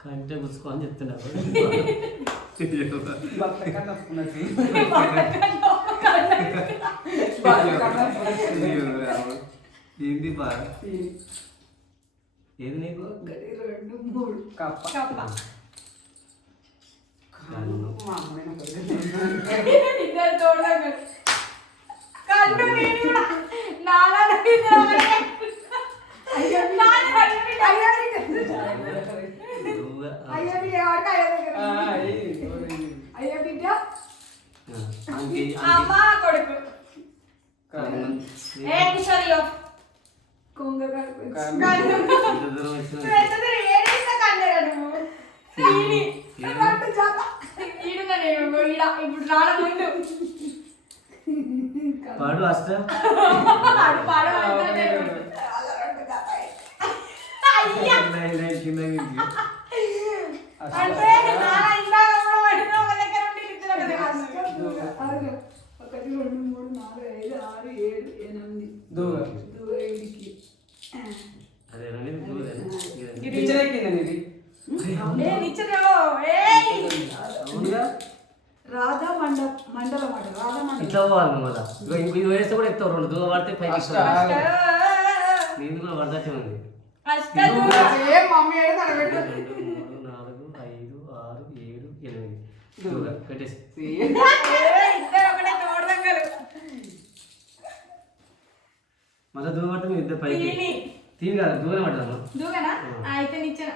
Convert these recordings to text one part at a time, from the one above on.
కంటే గుచ్చుకో అని చెప్తున్నావు. ఏంది బాగా ఏది నీకు 2 3 కప్ప పాడు అష్ట రాధా మండలం ఇట్లా పోవాలి మళ్ళా ఇది వేస్తే కూడా ఎక్కువ 2 దూరం పడితే పైకి నేను కూడా పడదట్టే ఉంది. 2 3 4 5 6 7 8 పెట్టేసి మళ్ళీ దూరం పడితే మీరు ఇద్దరు పైకి తీని కాదు దూరం పడ్డాను అయితే నిచ్చిన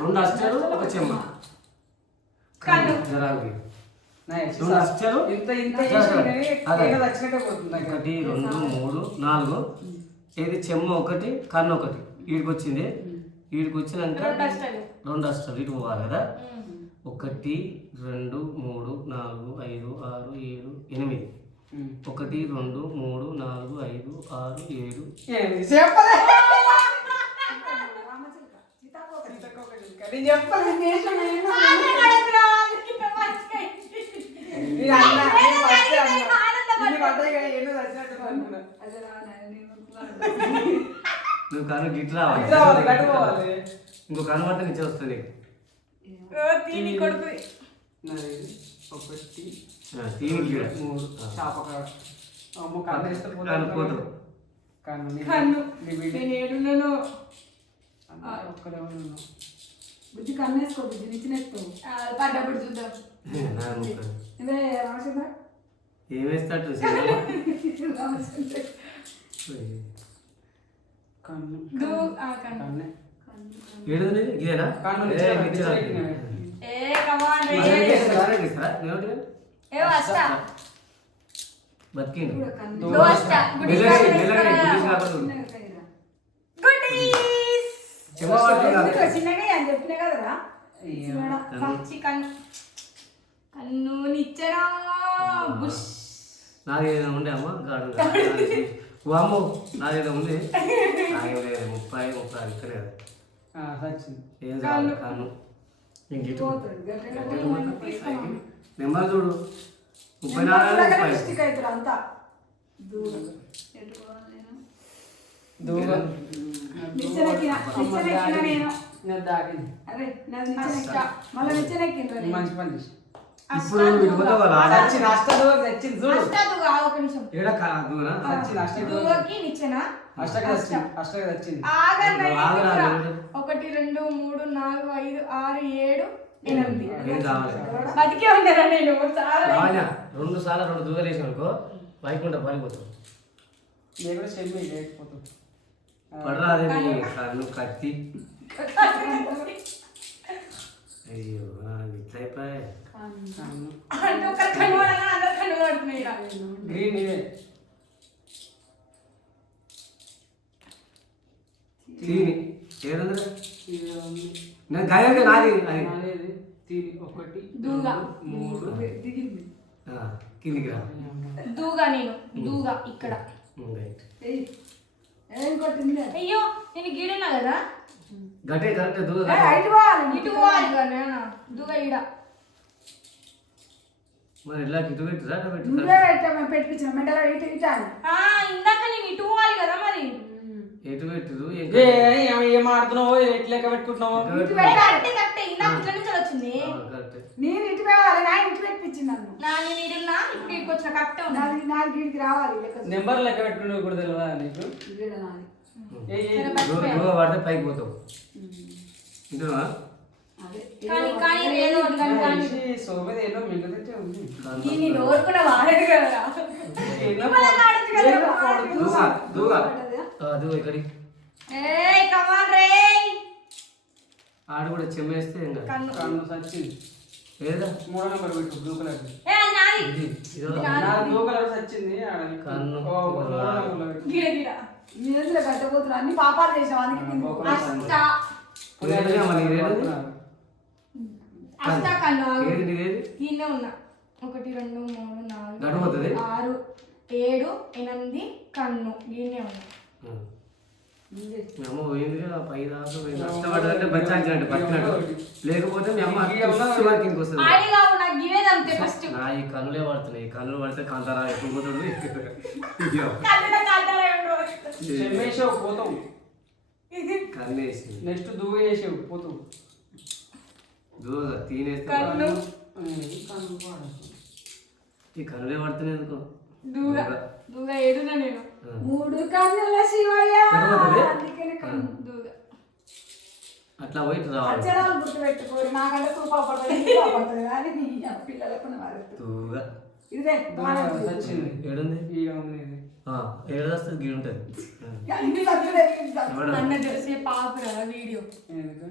రెండు అష్టాలు ఒక చెమ్మ జరాగి 2 అష్టాలు 1 2 3 4 ఏది చెమ్మ 1 కన్ను 1 వీడికి వచ్చింది. వీడికి వచ్చినాక 2 అష్టాలు ఇటు పోవాలి కదా. 1 2 3 4 5 6 7 8 1 2 3 4 5 6 7 నువ్వు కను గిట్ రావాలి. ఇంకో కను పడితే నిచ్చే వస్తుంది. బుజ్జి కన్నేసుకో బుజ్జి నిచ్చినట్టు పడ్డప్పుడు చూద్దాం. ఏమేస్తాడు నాదేదో ఉండే అమ్మ గాడు అమ్మ నాదేదో ఉంది 30 ఇక్కడే ఏం కాదు కాను నెంబర్ చూడు 34 అంతా ఇప్పుడు ఒకటి 2 3 4 5 6 7 8 బతికే ఉన్నారా నేను 2 సార్లు 2 దూగలు వేసిన అనుకో వైకుంఠ పడిపోతావు. పడరా అదే నువ్వు కత్తి అయ్యో ఇట్లా అయిపోయి నేను గాయంగా నాది 1 2 3 కిందికి రా. దూగా నేను దూగా ఇక్కడ. రైట్. ఏం కొట్టింది? అయ్యో నేను గీడున్నా కదా, గట్టే కరెక్ట్ దూగ. ఇటు పోవాలి. ఇటు పోవాలి కదా దూగా ఈడ. మరి ఇలా ఇటు పెట్టురా, అటు పెట్టు. నువ్వే పెట్టాము పెట్టించిన మెంటలో ఇటు ఇటు అని. ఇందాక నేను ఇటు పోవాలి కదా మరి. ఎటు పెట్టు. ఏం ఆడుతున్నావు, ఎట్లా లెక్క పెట్టుకుంటున్నావు? కరెక్టే కరెక్టే, ఇందాక ఇట్లా నుంచి వచ్చింది. నేను ఇటు పోవాలి, నా ఇటు పెట్టించింది నన్ను. నేను ఇడున్నా, ఇప్పుడు ఇక్కడికి వచ్చిన కరెక్టే ఉంది. నాది గీడికి రావాలి లెక్క. నెంబర్ లెక్క పెట్టుకునేవి కూడా తెలియదా నీకు? గీడ నాది. దూగ పడితే పైకి పోతావు. ఇంటున్నా? అదే కానీ ఏదో ఒకటి కానీ కానీ సోమేది ఏదో మిగతా ఉంది. దీన్ని నోరుకున్న వాడదు కదా. దూగ దూగ ఇక్కడికి. ఏయ్ కమాన్ రే. ఆడు కూడా చెమ్మేస్తే కన్ను కన్ను సచ్చింది. ఏదా 3వ నెంబర్ పెట్టు, బ్లూ కలర్. అది నాది. నా బ్లూ కలర్ సచ్చింది. కన్ను. 3వ నెంబర్ పెట్టు. గిడ గిడ ఈ రోజులో కట్టబోతున్నా అన్ని పాపాలు చేసాం అందుకే అష్ట ఏది అష్ట కన్ను నీదేది? దీన్నే ఉన్నా. 1 2 3 గడవతుంది 4 6 7 8 కన్ను దీన్నే ఉన్నా. మీ అమ్మ పోయిందిగా పై దాకా పోయింది. కష్టపడ్డదంటే బచ్చాలంటే బతికినట్టు. లేకపోతే మీ అమ్మ కిందకి వస్తుంది. ఆడిగా ఉన్నా గివేది అంతే ఫస్ట్. నా ఈ కన్నులే పడుతున్నాయి. కన్నులు పడితే కాంతారా ఎప్పుడు పోతాడు. కన్నుల కాంతారా ఎవరు చెమ్మేసావు పోతావు. కన్ను వేసి నెక్స్ట్ దూగ చేసావు పోతావు. దూగ తినేస్తే కన్ను ఈ కన్నులే పడుతున్నాయి ఎందుకో. దూగా దూగా ఏడునా నేను. 3 కన్నుల శివయ్య గడవతుంది? అందుకనే కన్ను. దూగా అట్లా పోయి రావాలి. అక్షరాలు గుర్తు పెట్టుకోరు, నాకంటే సూపర్ పడుతుంది కానీ పిల్లలకు మారుతుంది. దూగ ఇదే సచ్చింది. ఏడుంది? ఈడ ఉంది ఇది. ఏడు వస్తుంది గీ ఉంటుంది. అన్ని సత్తులు అన్న తెలిసే పాపురా వీడియో. ఎందుకు?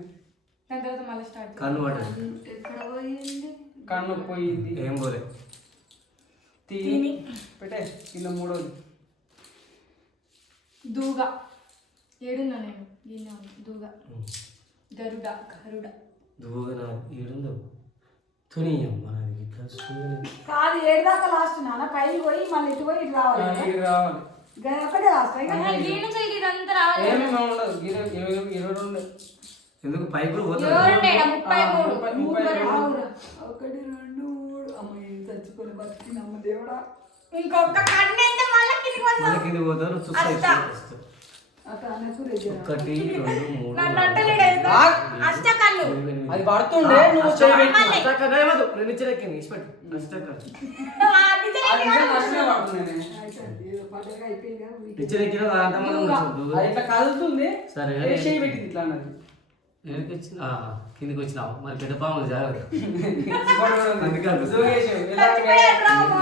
దాని తర్వాత మళ్ళీ స్టార్ట్. కన్ను పడ్డది. ఎక్కడ పోయింది? కన్ను పోయింది. ఏం పోలే. తిని పెట్టే కింద 3వది. దూగా ఏడున్నా నేను దీన్నే ఉన్నా. దూగా గరుడ గరుడ దూగ నా ఏడుందో తునియమ్మ నాది ఇట్లా చూడలేదు. కాదు 7 దాకా లాస్ట్ నాన్న పైకి పోయి మళ్ళీ ఇటు పోయి ఇటు రావాలి. ఇది రావాలి. ఒకటే లాస్ట్ గీ నుంచి ఇదంతా రావాలి. ఏమేమి ఉండదు. 22 ఎందుకు పైకి కూడా పోతుంది. ఎవరున్నాయి 33. 32. 1 2 3 అమ్మ ఏం చచ్చిపోయి బతికిన అమ్మ దేవుడా. ఇంకొక కన్ను అయితే మళ్ళీ కిందికి వస్తా. మన కింద పోతారు అక్కడ అనకు రెడ్డి 1 2 3 నన్ను అంటలేడు ఎంత? అష్ట కన్ను. అది పడుతుండే నువ్వు చేయబెట్టి. అష్టకన్ను ఏమదు. నేను ఇచ్చినక్కింది ఇచ్చిపెట్టు. అష్టకన్ను అది నష్టమే పడుతుంది. ఏదో పండుగ అయిపోయింది కదా వీటికి. ఇచ్చినక్కిన అంతమంది అది ఇట్లా కదులుతుంది. సరే చేయి పెట్టింది ఇట్లా అన్నది. ఎక్కడికి వచ్చిన కిందికి వచ్చినావు. మరి పెద్ద పాము జాగ్రత్త.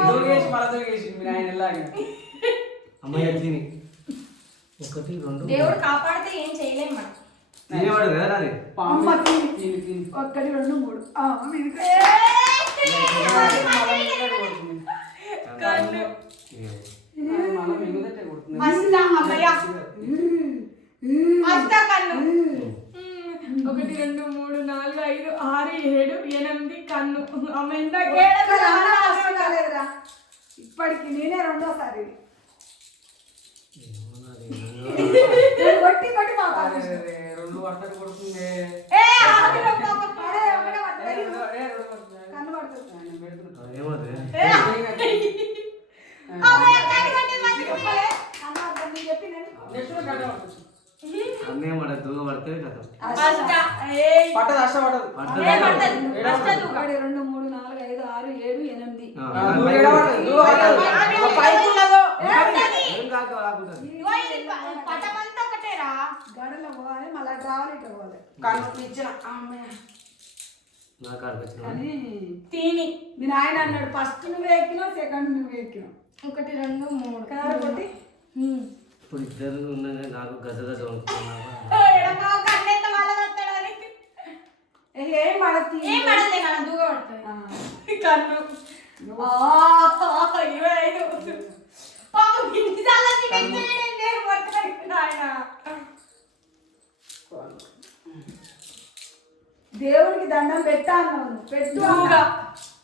దూగేసి మళ్ళీ దూగేసి మీ ఆయన ఎలాగే. అమ్మాయి తిని 1 2 దేవుడు కాపాడితే ఏం చేయలేం మనం. తినేవాడు కదా అది. అమ్మ తిని. తిని తిని 1 2 3 వీడికి కన్ను మనం ఎన్నుదంటే కొడుతుంది. అష్ట అమ్మయ్య అష్ట కన్ను. 1 2 3 4 5 6 7 8 కన్ను. అమ్మ ఇందాకే కాలేదురా ఇప్పటికి నేనే రెండోసారి కొట్టి కొట్టి మా పాప 2 వర్తకు కొడుతుంది. కన్ను పడుతుంది. ఆయన పెడుతున్నాడు. ఏమది నెక్స్ట్ కట్ట పడుతుంది. అన్నీ మన దూగ పడితే కదా పట్టదు అష్ట పట్టదు. 1 2 3 4 5 6 7 8 ఏం కాకుండా గడలో పోవాలి మళ్ళీ రావాలి ఇట్లా పోవాలి. నా కాడికి వచ్చిన కానీ తిని మీ నాయన అన్నాడు ఫస్ట్ నువ్వు ఎక్కినావు సెకండ్ నువ్వు ఎక్కినావు 1 2 3 కారు కొట్టి ఇప్పుడు ఇద్దరు ఉండగా నాకు గజ గజ అనుకున్నావా. ఏం పడతి ఏం పడలే కదా దూగ పడుతుంది కన్ను. 25 పాపం గిన్నెసాల తినేది నేను పడుతున్నాను ఆయన. దేవునికి దండం పెట్టా అన్నావు నువ్వు. పెట్టు దూగా.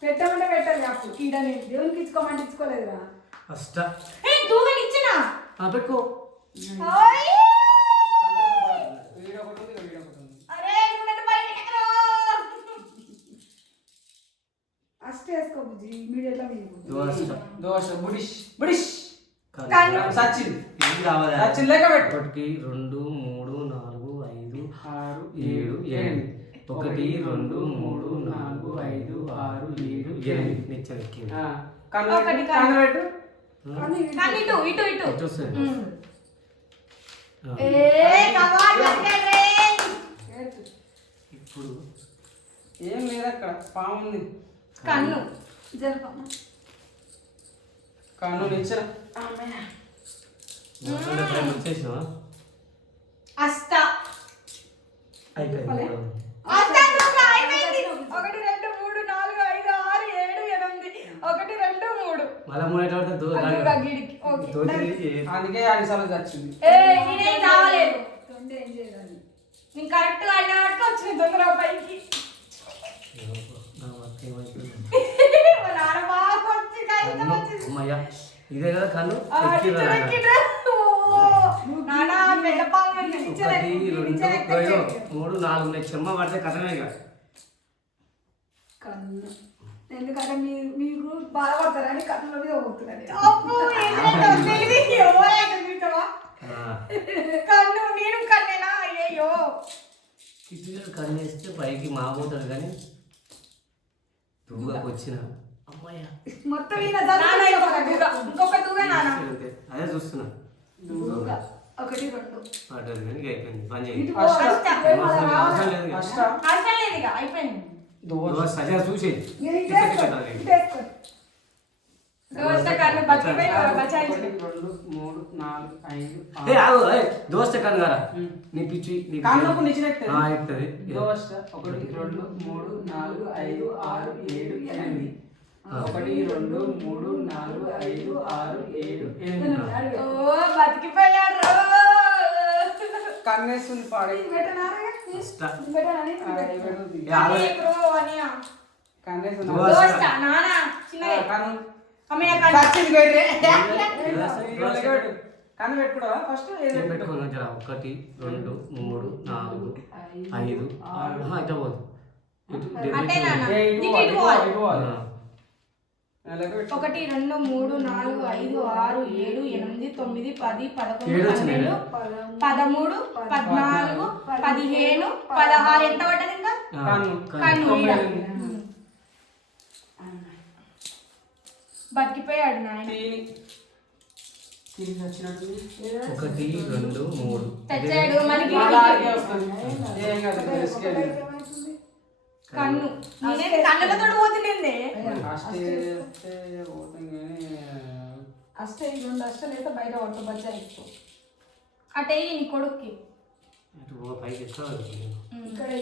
పెట్టమంటే పెట్టాలి అప్పుడు ఈడనే దేవునికి ఇచ్చుకోమంటే ఇచ్చుకోలేదురా. అష్ట దూగని ఇచ్చినా పెట్టుకో. ఓయ్! వీడొకటి ఉంది, వీడొకటి ఉంది. అరే నువ్వు నన్ను బయటికి ఎక్కరా? అష్ట వేసుకో బుజ్జి ఇమీడియట్ గా మీకు దోష్ట దోశ బుడిష్ బుడిష్ కన్ను. సచిన్ ఇది రావాలి. సచిన్ లెక్క పెట్టు. 1 2 3 4 5 6 7 8 1 2 3 4 5 6 7 8 నిచ్చం ఎక్కింది. కన్ను ఒకటి పెట్టు, కన్ను. కన్ను పెట్టు. కానీ కానీ ఇటు ఇటు ఇటు ఇటు వస్తుంది. ఉమ్. ఆ. కవాడ్ బతికేడ్రే. పెట్టు. ఇప్పుడు ఏం లేదు అక్కడ పాము ఉంది. కన్ను జరపమ్మ. కన్ను నిచ్చర. వచ్చేసినావా? అష్ట అయిపోయింది. అష్ట దూగా అయిపోయింది. 1 2 3 4 5 6 7 8 1 2 3 మళ్ళా మూడేట పడితే దూగా గిడికి ఓకే అందుకే అన్నిసార్లు చచ్చింది. నేనేం కావలేదు తొండే ఏం చేయాలి నేను కరెక్ట్ గా అన్న వాటికి వచ్చిన తొందర పైకి మా నాన్న బాగా వచ్చి కాగితం వచ్చింది. అమ్మయ్యా ఇదే కదా కన్ను. ఆ, టీచర్ ఎక్కిండ్రు. ఓ, నాన్న పెద్ద పాము ఉంది. టీచర్ 1 ఎక్కి, 2 టీచర్ ఎక్కి. 3 4 నెక్స్ట్ చెమ్మ పడితే కథమే ఇక. కన్ను. ఎందుకంటే మీరు బాధపడతారని కన్నుల మీద పోతుందని. అబ్బో, ఏంటంటే తెలియదు. ఎవరైనా చూసావా? ఆ. కన్ను నేను కన్నేనా? అయ్యయ్యో కిటికీలు కన్ను వేస్తే పైకి మాపోతాడు కానీ దూగకు వచ్చిన అమ్మయ్యా మొత్తం ఈయన నాన్న ఇంకొక దూగ. ఇంకొక దూగ నాన్న. అదే చూస్తున్నా. దూగా. 1 2 పడ్డది కానీ ఇక అయిపోయింది. పని చేయి. ఇటు అష్ట. అవసరం లేదు ఇక. అష్ట. అవసరం లేదు ఇక అయిపోయింది. దోశ సజా చూసేది. ఇటు వేసుకో. ఇటు వేసుకో. దోశ కన్ను బతికిపోయి బచాయించు. 1 2 3 4 5 ఏ ఆగు దోశ కన్ను కదా నీ పిచ్చి నీ కన్నుకు నిచ్చినట్టు ఎక్కుతుంది. దోశ 1 2 3 4 5 6 7 8 1 2 3 4 5 6 7 8 ఓ బతికిపోయారు. కన్నేస్తుంది పాడే. పెట్టనారా? అష్ట. పెట్టాలని ఏ ఆగు. బ్రో అనియా కన్నేస్తుంది. దోశ. దోశ నాన్న చిన్నది కన్ను అమ్మయ్య కన్ను. సచిన్ గైరే. దోశ. కన్ను పెట్టుకోవా ఫస్ట్ ఏం పెట్టుకోను జర 1 2 3 4 5 6 ఇట్లా పోదు. అంటే నాన్న ఇటు ఇటు పో, ఇటు ఇటు పోవాలి. పో, ఇటు పోవాలి. లెక్క పెట్టు. 1 2 3 4 5 6 7 8 9 10 11 ఏడు వచ్చినాయి. 12 13 14 15 16 ఎంత పడ్డది ఇంకా? కన్ను. కన్ను ఈడ. 9. బతికిపోయాడు నాయన. తిని వచ్చినట్టుంది. 1 2 3 తెచ్చాడు మనకి అలాగే వస్తుంది. ఏం కాదు, risk ఏం లేదు. కన్ను నేనే కన్నులతో పోతుండే. ఫస్ట్ చేస్తే పోతాం కానీ అష్ట 2 అష్టలు అయితే బయట పడుతూ బజ్జా ఎక్కువ. అటే నీ కొడుక్కి ఇటు పో, పైకి ఎక్కువ. ఇక్కడే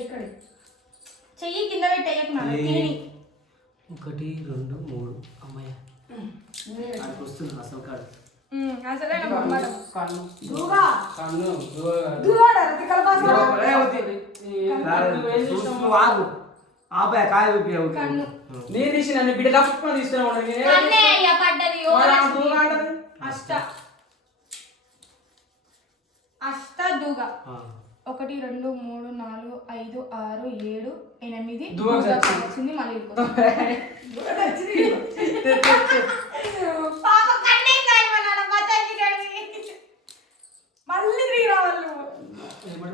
చెయ్యి కింద పెట్టేయకు నాన్న తిని. 1 2 3 అమ్మయ్య అక్కడికి వస్తుంది అసలు కాదు. అసలే నా బొమ్మలు. కన్ను. దూగా. కన్ను. దూగాడా? రతికల భాష. చూస్తూ ఆగు. ఆపే కాయ చూపి కన్ను. నేను తీసి నన్ను బిడ్డ తప్ప తీసుకున్నా కన్నే అయ్యా పడ్డది. ఓ అష్ట అష్ట దూగ. 1 2 3 4 5 6 7 8 దూగ వచ్చింది మళ్ళీ పాప కన్నేందా ఇవ్వ నాన్న బచాయి గడివి. మళ్ళీ 3 రావాలి నువ్వు.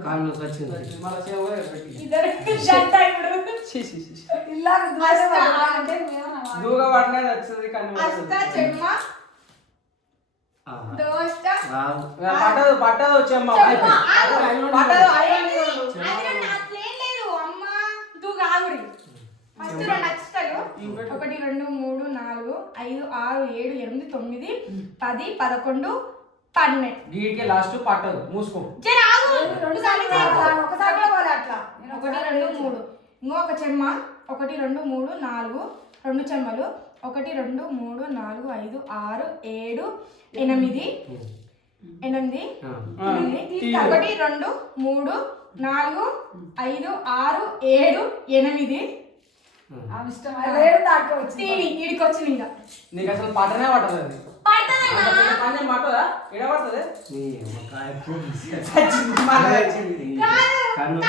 కాళ్ళు వచ్చింది. మళ్ళీ సేవ పెట్టి ఇద్దరు జంట ఇప్పుడు. ఇల్లాగా దూగా అంటే మేమన్నా దూగ పడినది వచ్చింది కన్ను. అష్ట చెమ్మ దోశ రావు. పట్టదు పట్టదు వచ్చేమ్మ. చెమ్మ ఆగు. పట్టదు అది రెండు అట్లేం లేదు అమ్మ దూగ ఆగురి. ఫస్ట్ 2 అక్షరాలు 1 2 3 4 5 6 7 8 9 10 11 12. వీడికి లాస్ట్ పట్టదు మూసుకో. జర ఆగు. 2 సార్లు చేయి. ఒకసారి పోవాలి అట్లా. 1 2 3 ఇంకొక చెమ్మ 1 2 3 4 2 చెమ్మలు 1 2 3 4 5 6 7 8 8 1 2 3 4 5 6 7 8 ఆమె ఇష్టం రేడు దాకా వచ్చింది తీని ఈడికి వచ్చింది ఇంకా నీకు అసలు పట్టనే పట్టదు అది పడతానన్నా పని పట్టదా ఎడ పడుతుంది నీ అమ్మకాయ చచ్చింది మళ్ళా చచ్చింది కన్ను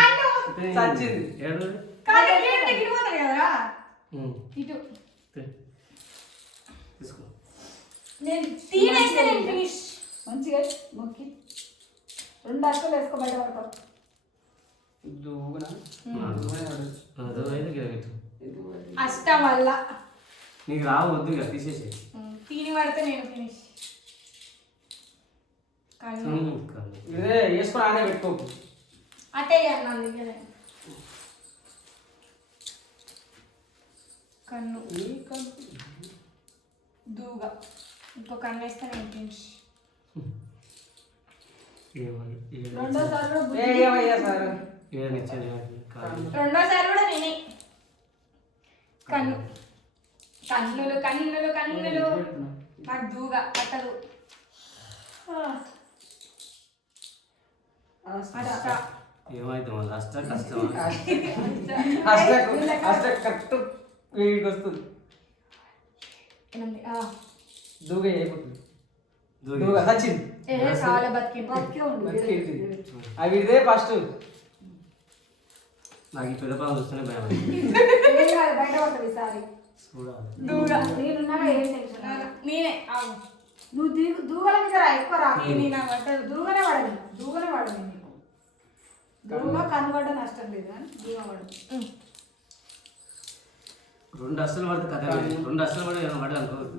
చచ్చింది. ఏడు కానీ ఏంటి గిడిపోతాడు కదరా ఇటు తీసుకో నేను తీనేస్తే నేను ఫినిష్ మంచిగా మొక్కి 2 అష్టలు వేసుకో బయట పడతావు దూగునా అదైతే గిరగట్టు అష్టం వల్ల నీకు రావు వద్దు ఇక తీసేసి తీని పడితే నేను ఫినిష్ కన్ను ఇదే వేసుకొని ఆనే పెట్టుకోకు అటే నా దగ్గర కన్ను దూగ ఇంకో కన్ను వేస్తే నేను ఫినిష్ రెండోసారి ఏమయ్యా సార్ ఏడనిచ్చాను రెండోసారి కూడా నేనే కన్ను కన్నులు కన్నులు కన్నులు నాకు దూగ పట్టదు అష్ట ఏమైతే మళ్ళీ అష్ట కష్టమా అష్ట కరెక్ట్ వీడికి వస్తుంది 8 దూగ అయిపోతుంది దూగ చచ్చింది చాలా బతికింది బతికే ఉండు అవి ఇదే ఫస్ట్ నాకు ఈ పెద్ద పనులు వస్తేనే భయం ఏం కాదు బయట పడతావు ఈసారి చూడాలి దూగ నేనున్నాగా ఏం టెన్షన్ నేనే నువ్వు దూగల మీద రా ఎక్కువ రా నేను నా పట్టదు దూగనే పడదు నీకు దూగ కనబడ్డ నష్టం లేదు కానీ దూగ పడదు 2 అస్సలు పడితే కథ లేదు. 2 అస్సలు పడి పడి అనుకోవద్దు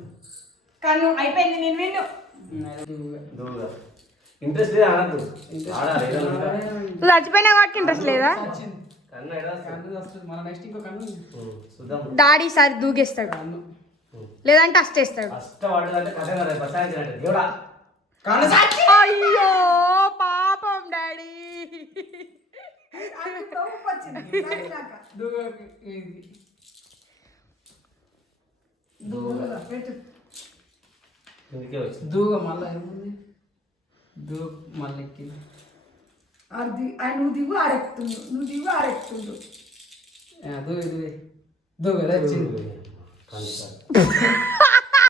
కన్ను అయిపోయింది నేను విన్ను దూరుగా ఇంట్రెస్ట్ లేదు అనద్దు ఆడాలి ఏదైనా ఉంటే. నువ్వు చచ్చిపోయినా వాటికి ఇంట్రెస్ట్ లేదా చచ్చింది కన్ను ఎడా కన్ను వస్తుంది మన నెక్స్ట్ ఇంకో కన్ను చూద్దాం డాడీ సారి దూగేస్తాడు కన్ను లేదంటే అష్టేస్తాడు ఫస్ట్ పడదంటే కథ కదా బసాయించినట్టు దేవుడా కన్ను అయ్యో పాపం డాడీ వచ్చింది దూగ ఇది దూగ పెట్టు ఇందుకే వచ్చింది దూగ మళ్ళీ ఏముంది దూగ మళ్ళీ ఎక్కింది నువ్వు దిగు ఆరెక్తుండు నువ్వు దిగు ఆరెక్తుండు దూగ దూగ దూగ వచ్చింది కన్ను